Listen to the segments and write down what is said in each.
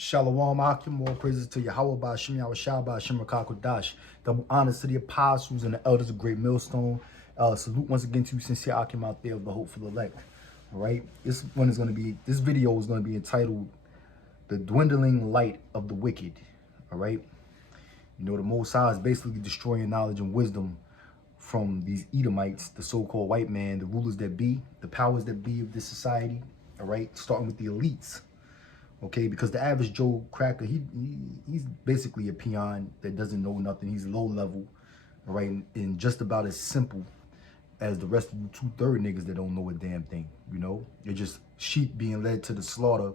Shalom Akim, all praises to Yahweh Bashim Yahweh Shabbat Shem Rakakodash. Double honors to the apostles and the elders of Great Millstone. Salute once again to you, sincere Akim out there of the hopeful elect. All right, this video is going to be entitled "The Dwindling Light of the Wicked." All right, you know, the Most High is basically destroying knowledge and wisdom from these Edomites, the so-called white man, the rulers that be, the powers that be of this society. All right, starting with the elites. Okay, because the average Joe cracker, he's basically a peon that doesn't know nothing. He's low level, all right, and just about as simple as the rest of you 2/3 niggas that don't know a damn thing. You know, they're just sheep being led to the slaughter,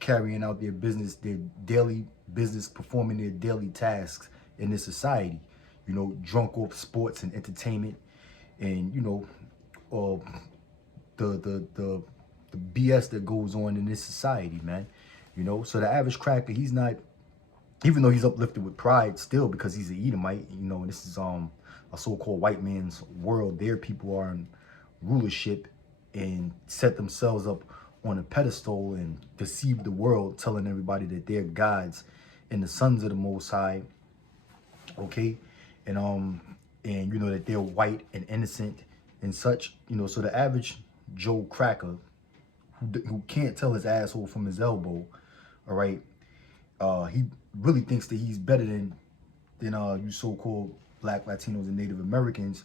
carrying out their business, their daily business, performing their daily tasks in this society. You know, drunk off sports and entertainment, and you know, the BS that goes on in this society, man. You know, so the average cracker, he's not, even though he's uplifted with pride still because he's an Edomite, you know, and this is a so-called white man's world. Their people are in rulership and set themselves up on a pedestal and deceive the world, telling everybody that they're gods and the sons of the Most High, okay? And you know that they're white and innocent and such, you know. So the average Joe cracker who can't tell his asshole from his elbow, all right, he really thinks that he's better than you so-called Black, Latinos, and Native Americans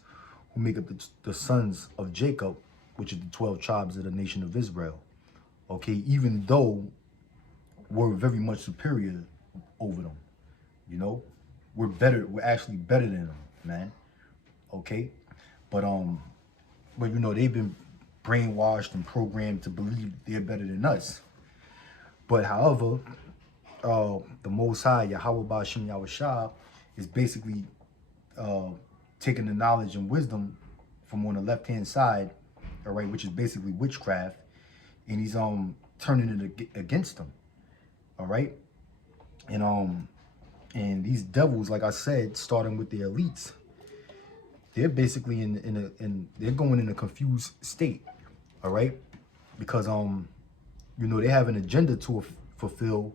who make up the sons of Jacob, which is the 12 tribes of the nation of Israel. Okay, even though we're very much superior over them, you know, we're actually better than them, man. Okay, but you know, they've been brainwashed and programmed to believe they're better than us. But however, the Most High, Yahweh Bashim Yahweh Shah, is basically taking the knowledge and wisdom from on the left-hand side, all right, which is basically witchcraft, and he's turning it against them, all right, and these devils, like I said, starting with the elites, they're basically they're going in a confused state, all right, because you know, they have an agenda to fulfill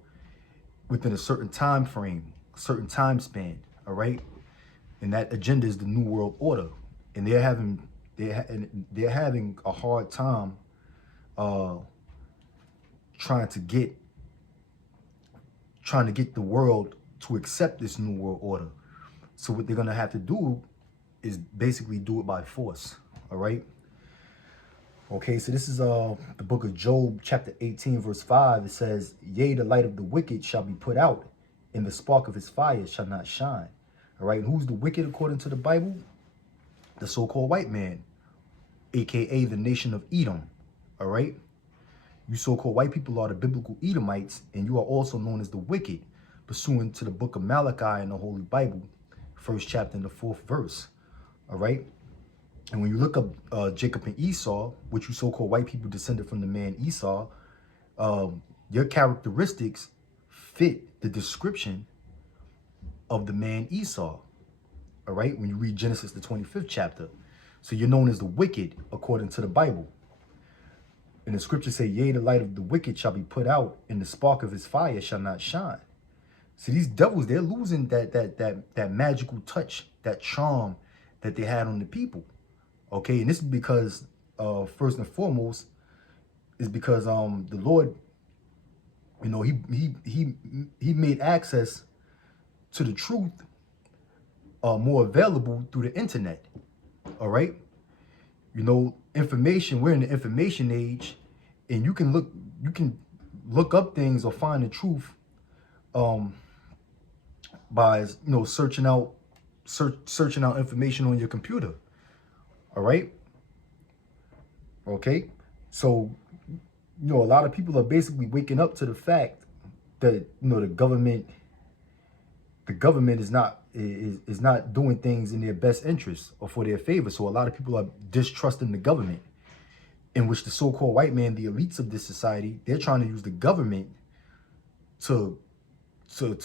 within a certain time frame, a certain time span, all right? And that agenda is the New World Order. And they're having a hard time trying to get the world to accept this New World Order. So what they're gonna have to do is basically do it by force, all right? Okay, so this is the book of Job, chapter 18, verse 5. It says, "Yea, the light of the wicked shall be put out, and the spark of his fire shall not shine." All right, and who's the wicked according to the Bible? The so-called white man, aka the nation of Edom. All right, you so-called white people are the biblical Edomites, and you are also known as the wicked, pursuant to the book of Malachi in the Holy Bible, first chapter and the 4th verse. All right. And when you look up Jacob and Esau, which you so-called white people descended from the man Esau, your characteristics fit the description of the man Esau, all right, when you read Genesis, the 25th chapter. So you're known as the wicked according to the Bible. And the scriptures say, "Yea, the light of the wicked shall be put out, and the spark of his fire shall not shine." See, these devils, they're losing that magical touch, that charm that they had on the people. Okay, and this is because first and foremost is because the Lord, you know, he made access to the truth more available through the internet. All right, you know, information. We're in the information age, and you can look up things or find the truth by, you know, searching out information on your computer. All right. Okay. So, you know, a lot of people are basically waking up to the fact that, you know, the government is not doing things in their best interest or for their favor. So a lot of people are distrusting the government, in which the so-called white man, the elites of this society, they're trying to use the government to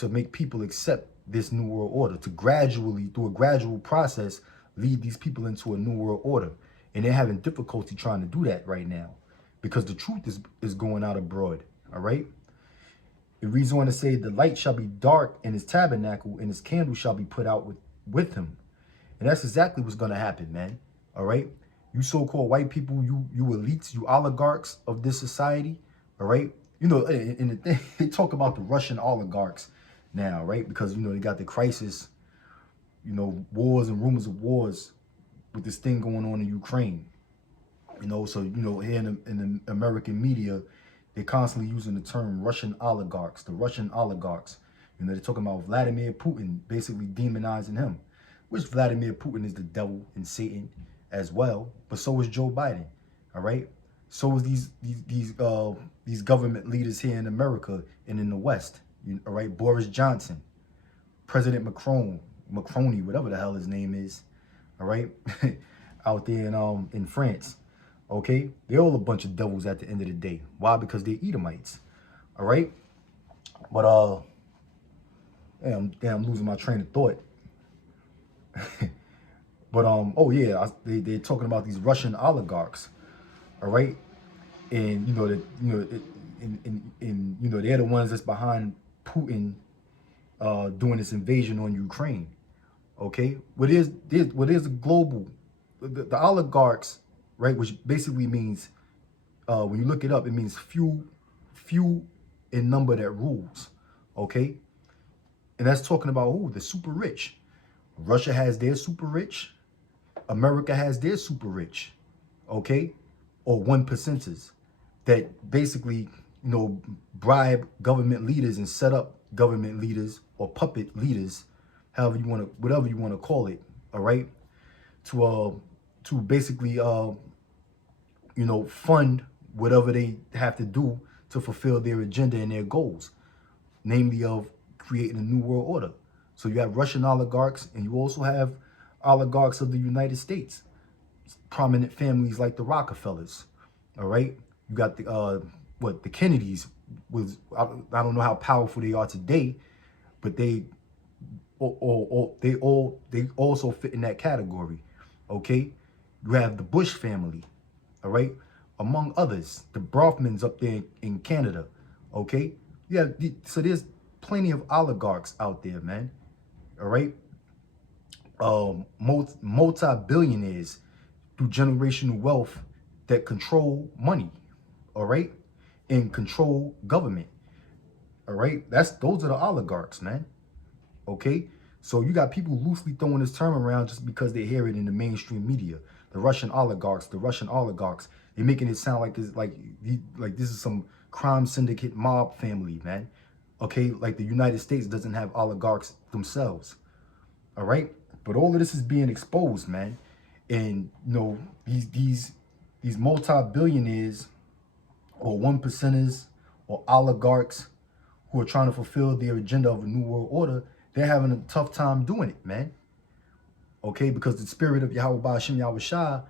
make people accept this New World Order, to gradually, through a gradual process, lead these people into a New World Order. And they're having difficulty trying to do that right now because the truth is going out abroad, all right? It reads on to say, the light shall be dark in his tabernacle, and his candle shall be put out with him. And that's exactly what's going to happen, man. All right. You so-called white people, you elites, you oligarchs of this society. All right. You know, and the thing, they talk about the Russian oligarchs now, right? Because, you know, they got the crisis, you know, wars and rumors of wars with this thing going on in Ukraine. You know, so, you know, here in the American media, they're constantly using the term Russian oligarchs, the Russian oligarchs. You know, they're talking about Vladimir Putin, basically demonizing him, which Vladimir Putin is the devil and Satan as well. But so is Joe Biden. All right. So is these government leaders here in America and in the West. All right. Boris Johnson, President Macroni, whatever the hell his name is. All right. Out there in France. Okay, they're all a bunch of devils at the end of the day. Why? Because they're Edomites. All right, but I'm losing my train of thought. But oh yeah, they're talking about these Russian oligarchs. All right, and you know that and you know they're the ones that's behind Putin doing this invasion on Ukraine. Okay, what is a global the oligarchs, right? Which basically means, when you look it up, it means few in number that rules. Okay, and that's talking about who? The super rich. Russia has their super rich. America has their super rich. Okay, or 1%ers that basically, you know, bribe government leaders and set up government leaders or puppet leaders, however you want to, whatever you want to call it. All right, to basically you know, fund whatever they have to do to fulfill their agenda and their goals, namely of creating a new world order. So you have Russian oligarchs, and you also have oligarchs of the United States, prominent families like the Rockefellers. All right, you got the the Kennedys. I don't know how powerful they are today, but they also fit in that category. Okay, you have the Bush family. All right, among others, the Brofmans up there in Canada. Okay, yeah. So there's plenty of oligarchs out there, man. All right, multi-billionaires through generational wealth that control money. All right, and control government. All right, those are the oligarchs, man. Okay, so you got people loosely throwing this term around just because they hear it in the mainstream media. The Russian oligarchs, the Russian oligarchs. They're making it sound like it's like this is some crime syndicate mob family, man. Okay, like the United States doesn't have oligarchs themselves. All right, but all of this is being exposed, man. And you know, these multi-billionaires or 1%ers or oligarchs who are trying to fulfill their agenda of a new world order, they're having a tough time doing it, man. Okay, because the spirit of Yahweh Ba'ashem Yahweh Shah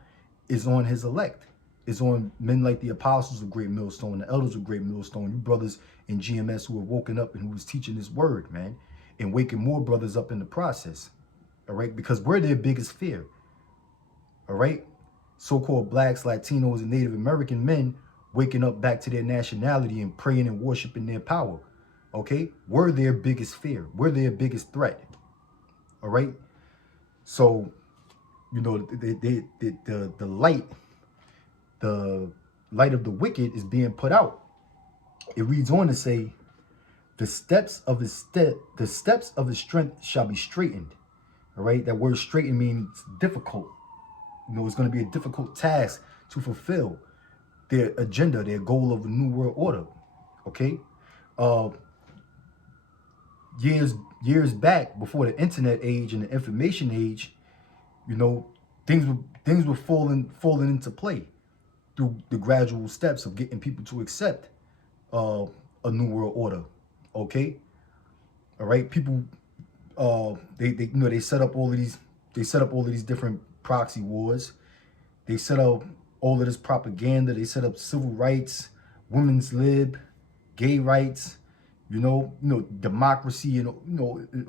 is on his elect. It's on men like the apostles of Great Millstone, the elders of Great Millstone, you brothers in GMS who have woken up and who was teaching this word, man, and waking more brothers up in the process. All right, because we're their biggest fear. All right, so-called blacks, Latinos, and Native American men waking up back to their nationality and praying and worshiping their power. Okay, we're their biggest fear. We're their biggest threat. All right, so you know the light of the wicked is being put out. It reads on to say, the steps of his strength shall be straightened. All right, that word straighten means difficult. You know, it's going to be a difficult task to fulfill their agenda, their goal of a new world order. Okay, years back, before the internet age and the information age, you know, things were falling into play through the gradual steps of getting people to accept a new world order. Okay, all right, people they you know, they set up all of these different proxy wars. They set up all of this propaganda. They set up civil rights, women's lib, gay rights, you know, democracy, and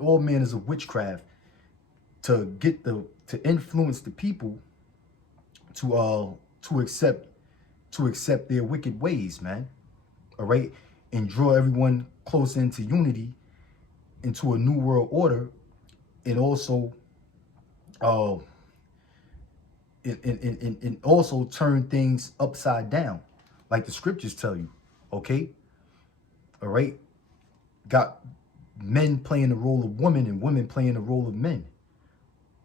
all manners of witchcraft to influence the people to accept their wicked ways, man. All right, and draw everyone closer into unity, into a new world order, and also uh and also turn things upside down, like the scriptures tell you. Okay, all right. Got men playing the role of women and women playing the role of men.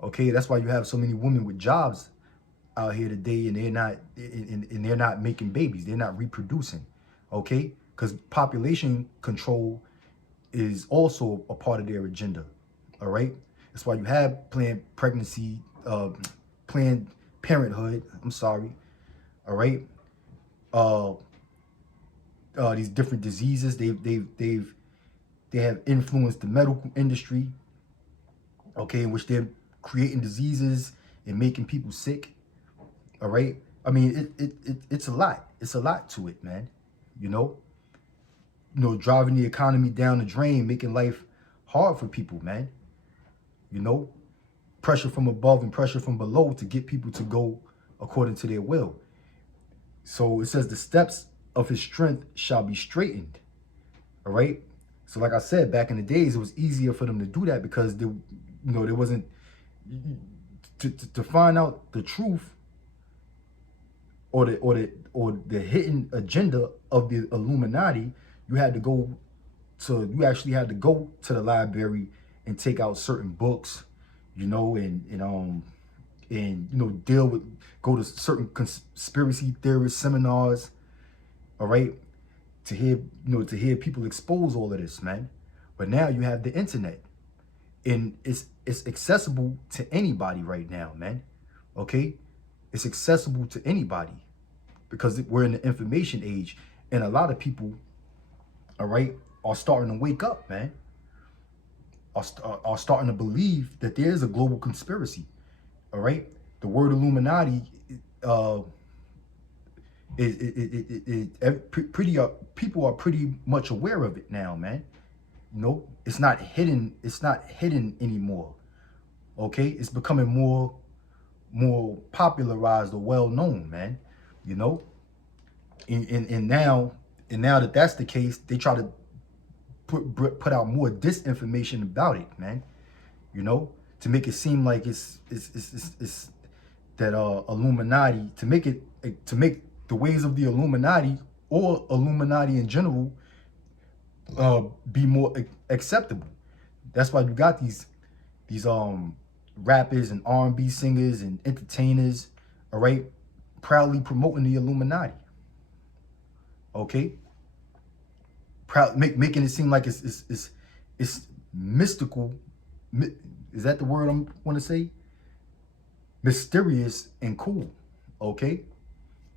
Okay, that's why you have so many women with jobs out here today, and they're not making babies. They're not reproducing. Okay, because population control is also a part of their agenda. All right, that's why you have planned pregnancy, planned parenthood. I'm sorry. All right, uh, these different diseases. They have influenced the medical industry. Okay, in which they're creating diseases and making people sick. All right. I mean, it's a lot. It's a lot to it, man. You know, driving the economy down the drain, making life hard for people, man. You know, pressure from above and pressure from below to get people to go according to their will. So it says the steps of his strength shall be straightened. All right. So like I said, back in the days, it was easier for them to do that because there wasn't to find out the truth or the hidden agenda of the Illuminati. You actually had to go to the library and take out certain books, and go to certain conspiracy theorist seminars, all right, to hear people expose all of this, man. But now you have the internet, and it's accessible to anybody right now, man. Okay, it's accessible to anybody because we're in the information age, and a lot of people, all right, are starting to wake up, man. Are starting to believe that there is a global conspiracy. All right, the word Illuminati, people are pretty much aware of it now, man. It's not hidden. It's not hidden anymore. Okay, it's becoming more popularized or well known, man. You know, and now that that's the case, they try to put out more disinformation about it, man. To make it seem like it's that Illuminati, to make the ways of the Illuminati or Illuminati in general be more acceptable. That's why you got these rappers and R&B singers and entertainers, all right, proudly promoting the Illuminati. Okay, making it seem like it's mystical. Is that the word I want to say? Mysterious and cool. Okay,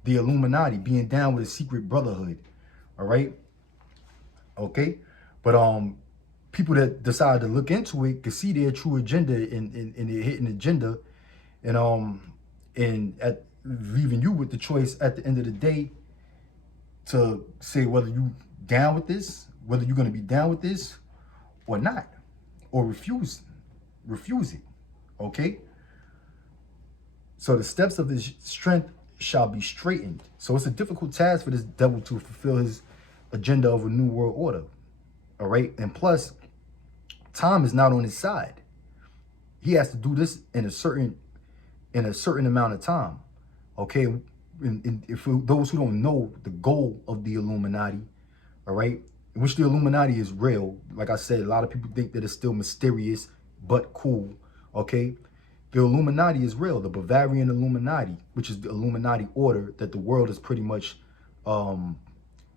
the Illuminati, being down with a secret brotherhood. All right. Okay, but people that decide to look into it can see their true agenda and their hidden agenda, and at leaving you with the choice at the end of the day to say whether you down with this, whether you're going to be down with this or not, or refuse it. Okay, so the steps of his strength shall be straightened. So it's a difficult task for this devil to fulfill his agenda of a new world order. All right, and plus time is not on his side. He has to do this in a certain amount of time. Okay, and if those who don't know the goal of the Illuminati, all right, which the Illuminati is real. Like I said, a lot of people think that it's still mysterious but cool. Okay, the Illuminati is real. The Bavarian Illuminati, which is the Illuminati order that the world is pretty much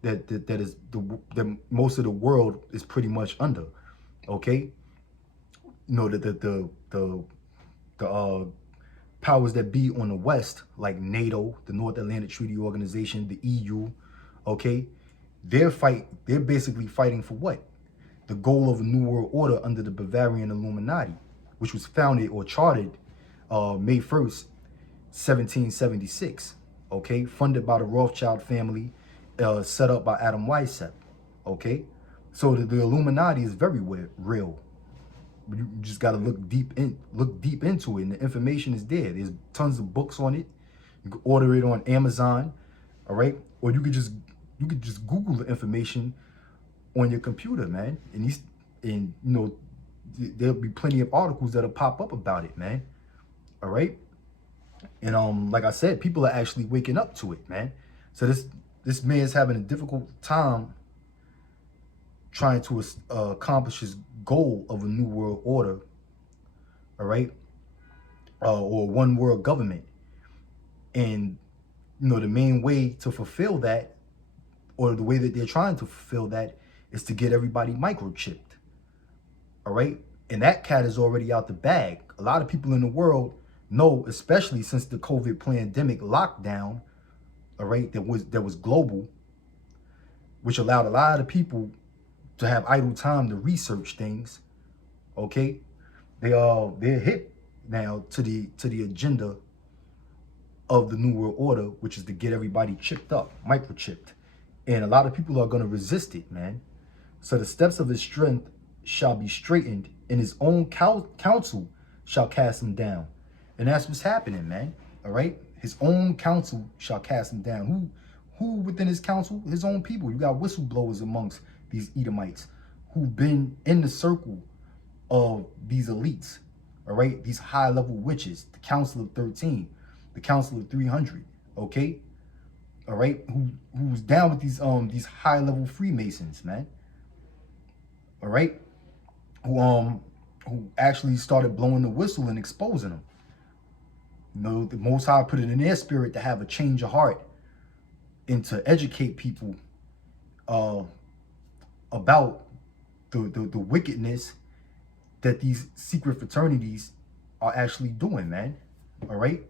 that most of the world is pretty much under. Okay, the powers that be on the West, like NATO, the North Atlantic Treaty Organization, the EU, okay, they're basically fighting for what? The goal of a new world order under the Bavarian Illuminati, which was founded or chartered May 1st, 1776, okay, funded by the Rothschild family, set up by Adam Weishaupt, okay? So the Illuminati is very real. You just got to look deep into it, and the information is there. There's tons of books on it. You can order it on Amazon, all right? Or you could just Google the information on your computer, man. And you know, there'll be plenty of articles that'll pop up about it, man. All right. And like I said, people are actually waking up to it, man. So this man is having a difficult time trying to accomplish his goal of a new world order, all right, or one world government. And you know, the main way to fulfill that, or the way that they're trying to fulfill that, is to get everybody microchipped, all right. And that cat is already out the bag. A lot of people in the world know, especially since the COVID pandemic lockdown, all right, that was global, which allowed a lot of people to have idle time to research things. Okay, they're hip now to the agenda of the New World Order, which is to get everybody chipped up, microchipped, and a lot of people are going to resist it, man. So the steps of his strength shall be straightened, and his own counsel shall cast him down. And that's what's happening, man. All right, his own counsel shall cast him down. Who within his counsel? His own people. You got whistleblowers amongst these Edomites who've been in the circle of these elites, all right? These high-level witches, the Council of 13, the Council of 300, okay? All right? Who's down with these high-level Freemasons, man? All right? Who actually started blowing the whistle and exposing them. You know, the Most High put it in their spirit to have a change of heart and to educate people about the wickedness that these secret fraternities are actually doing, man. All right,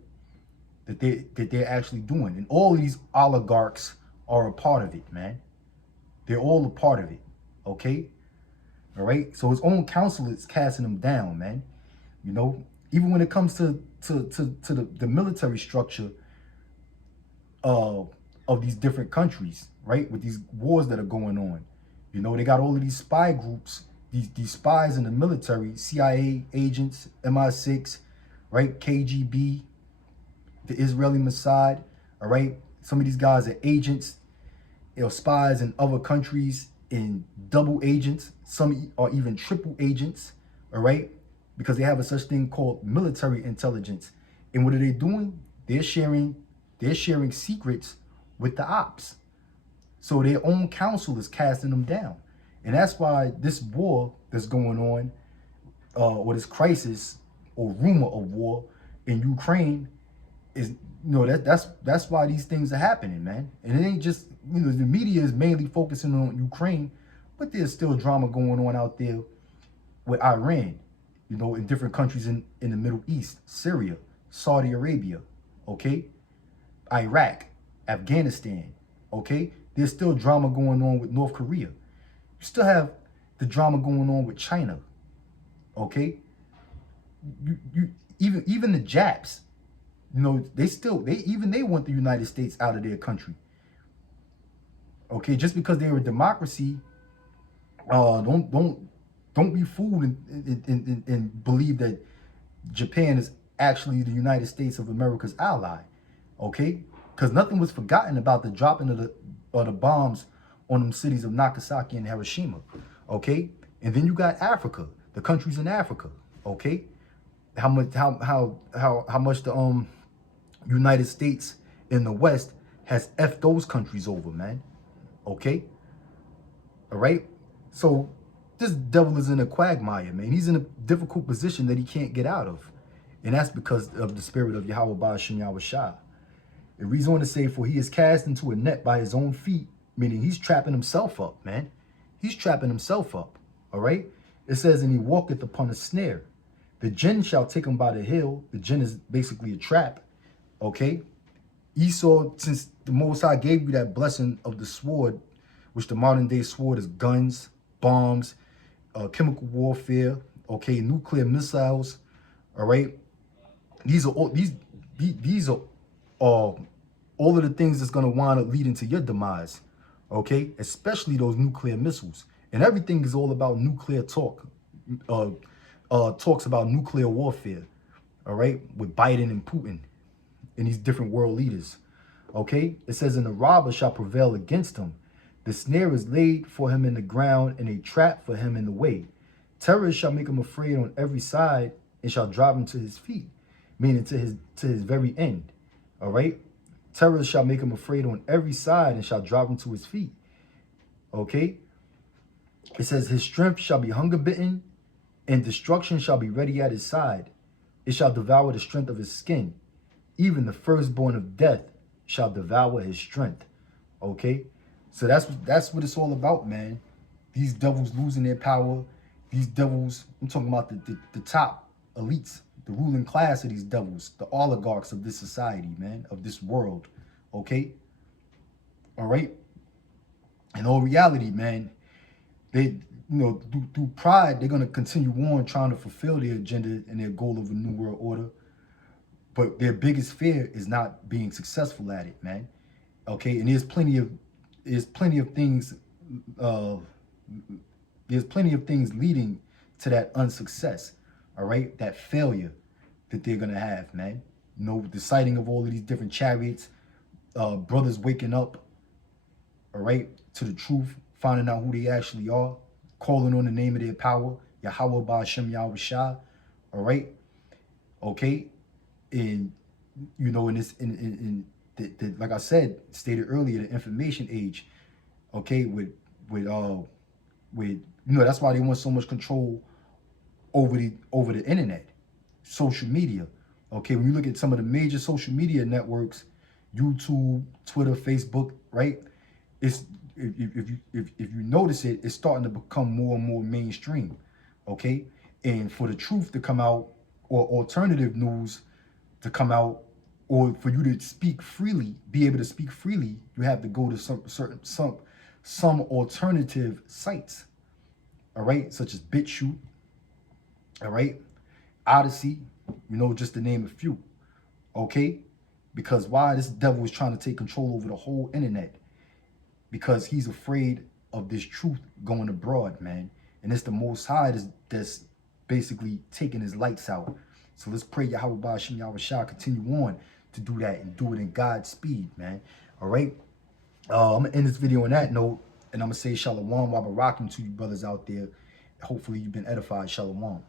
that they're actually doing, and all of these oligarchs are a part of it, man. They're all a part of it. Okay, all right. So his own counsel is casting him down, man. You know, even when it comes to the military structure of these different countries, right? With these wars that are going on. You know, they got all of these spy groups, these spies in the military, CIA agents, MI6, right? KGB, the Israeli Mossad, all right? Some of these guys are agents, you know, spies in other countries, and double agents. Some are even triple agents, all right? Because they have a such thing called military intelligence. And what are they doing? They're sharing secrets with the ops. So their own counsel is casting them down. And that's why this war that's going on, or this crisis or rumor of war in Ukraine is, you know, that's why these things are happening, man. And it ain't just, you know, the media is mainly focusing on Ukraine, but there's still drama going on out there with Iran, you know, in different countries in the Middle East, Syria, Saudi Arabia, okay, Iraq, Afghanistan, okay. There's still drama going on with North Korea. You still have the drama going on with China, okay. Even the Japs, you know, they want the United States out of their country. Okay, just because they're a democracy, don't be fooled and believe that Japan is actually the United States of America's ally. Okay, because nothing was forgotten about the dropping of the bombs on them cities of Nagasaki and Hiroshima. Okay, and then you got Africa, the countries in Africa. Okay, how much the United States in the West has effed those countries over, man. Okay, all right. So this devil is in a quagmire, man. He's in a difficult position that he can't get out of, and that's because of the spirit of Yahweh Ba'ashem Yahweh Shah. It reads on to say, for he is cast into a net by his own feet, meaning he's trapping himself up, man. He's trapping himself up, all right? It says, and he walketh upon a snare. The jinn shall take him by the heel. The jinn is basically a trap, okay? Esau, since the Most High gave you that blessing of the sword, which the modern day sword is guns, bombs, chemical warfare, okay, nuclear missiles, all right? These are all of the things that's going to wind up leading to your demise, okay? Especially those nuclear missiles. And everything is all about nuclear talk. Talks about nuclear warfare, all right? With Biden and Putin and these different world leaders, okay? It says, and the robber shall prevail against him. The snare is laid for him in the ground, and a trap for him in the way. Terror shall make him afraid on every side, and shall drive him to his feet, meaning to his very end. All right? Terror shall make him afraid on every side, and shall drive him to his feet. Okay? It says, his strength shall be hunger bitten, and destruction shall be ready at his side. It shall devour the strength of his skin. Even the firstborn of death shall devour his strength. Okay? So that's what it's all about, man. These devils losing their power. These devils, I'm talking about the top elites, the ruling class of these devils, the oligarchs of this society, man, of this world. Okay? All right? In all reality, man, they, through pride, they're going to continue on trying to fulfill their agenda and their goal of a new world order. But their biggest fear is not being successful at it, man. Okay? And there's plenty of things leading to that unsuccess, all right? That failure that they're going to have, man. The sighting of all of these different chariots, brothers waking up, all right, to the truth, finding out who they actually are, calling on the name of their power, Yahweh Ba'ashem Yahweh Shah, all right? Okay? And, in this, like I said, stated earlier, the information age, okay, with that's why they want so much control over the internet, social media. Okay, when you look at some of the major social media networks, YouTube, Twitter, Facebook, right? It's if you notice it, it's starting to become more and more mainstream. Okay, and for the truth to come out, or alternative news to come out, or for you to speak freely, be able to speak freely, you have to go to some alternative sites, all right, such as BitChute, all right, Odyssey, just to name a few, okay? Because why? This devil is trying to take control over the whole internet, because he's afraid of this truth going abroad, man. And it's the Most High that's basically taking his lights out. So let's pray Yahweh Ba'ashem Yahweh Shah continue on to do that, and do it in God's speed, man. All right? I'm going to end this video on that note, and I'm going to say Shalom, Wabarakatuh to you brothers out there. Hopefully you've been edified. Shalom.